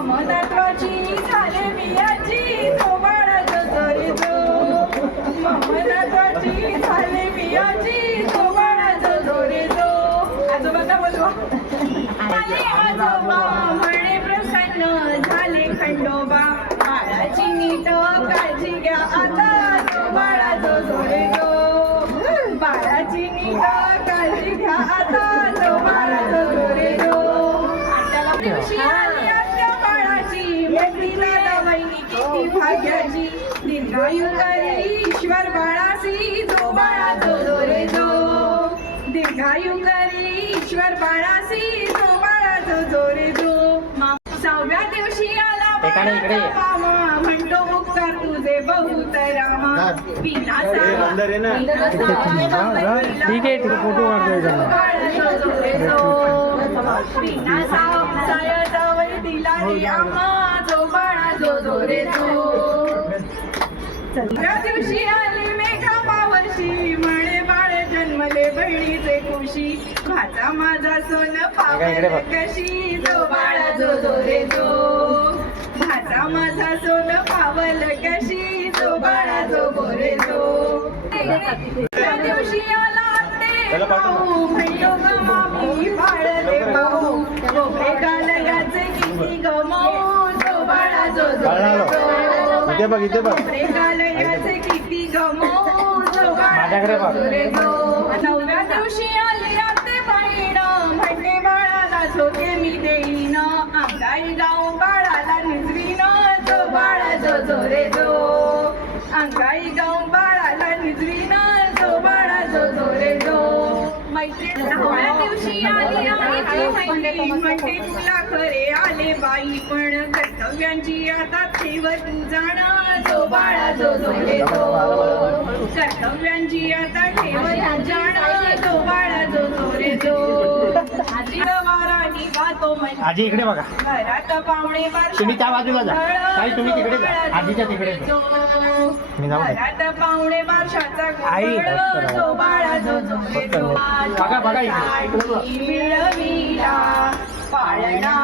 ममनात्वाची झाले मियाची जो बाळा जो जोरे जो ममनात्वाची झाले मियाची जो बाळा जो जोरे जो आजोबा का बोलवा आले आजोबा म्हणे प्रसन्न झाले खंडोबा बाळाची नीट काळजी घ्या आता जो बाळा जो जोरे जो बाळाची नीट काळजी घ्या आता जो बाळा जो जोरे जो दिवशी आली आत्या बाळाची भेटीला दवैनी किती भाग्याची दीर्घायु करे ईश्वर बाळासी जो बाळा जो जोरे जो दीर्घायु करे ईश्वर बाळासी जो बाळा जो जोरे जो 6व्या दिवशी आला मामा म्हणतो मुक्कार तुझे बहुत रामा ठीक आहे फोटो दिला रे आम्हा जो बाळा जो जोरे जो 7व्या दिवशी आली मेघा मावशी म्हणे बाळ जन्मले बहिणीचे खुशी भाचा माझा सोन पावल कशी जो बाळा जो जोरे जो भाचा माझा सोन पावल कशी जो बाळा जो गोरे जो त्या दिवशी आला ते भाऊ म्हणलो ग मामी बाळले भाऊ गोरे गालगाचे किती गमऊ जो बाळा जो जोरे जो इथे बघ इथे बघ गोरे गालगाचे किती गमऊ जो बाळा जो जोरे जो 9व्या दिवशी आली आते बहीण म्हणते बाळाला झोके मी देईन अंगाई गाव बाळाला निजवीन जो बाळा जो जोरे जो अंगाई गाव बाळाला निजवीन जो बाळा जो जोरे जो मैत्रीण 10व्या दिवशी आली आणि ती मैत्रीण म्हणते तुला खरे आले बाई पण कर्तव्यांची आता ठेव तू जाण जो बाळा जो जोरे जो कर्तव्यांची आता ठेव तू जाण जो बाळा जो जोरे जो आजी वारानी गातो म्हणजे आजी इकडे बघा घरात पाहुणे बार तुम्ही त्या बाजूला जा ताई तुम्ही तिकडे जा आजीच्या तिकडे जा मी जाऊ दे घरात पाहुणे बारशाचा आई जो बाळा जो जोरे जो बघा बघा इकडे मिळविला पाळणा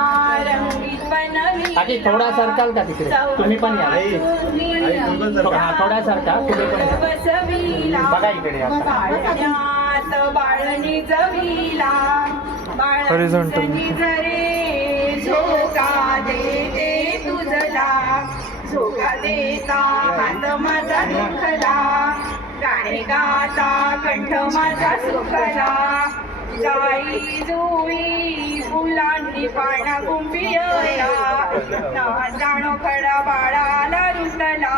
रंगीत बनविला आजी थोडा सरकाल का तिकडे तुम्ही पण या हा थोडा सरका तुम्ही पण या. बसविला बघा इकडे आता पाळण्यात बाळणी जविला Horizontal. जरे झोका देते तुझला झोका देता हात माझा दुखला गाणे गाता कंठ माझा सुखला जाई जुई फुलांनी पाना कुंभियला ना जाणो खडा बाळाला रुतला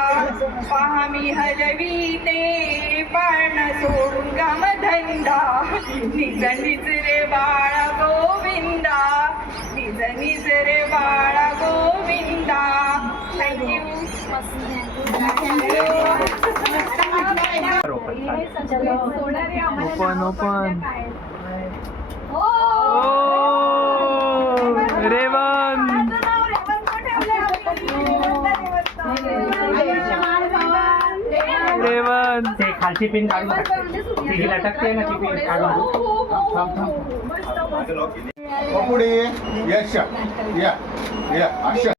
पहा मी हलवी ते पाळणा सोडून गमधंदा निज निज रे बाळा गोविंदा निज निज रे बाळा गोविंदा थँक्यू ओपन ओपन रेवन रेवन ते खालची पिन काढून ती लटकते ना ती पिन काढून पुढे यश या या अशा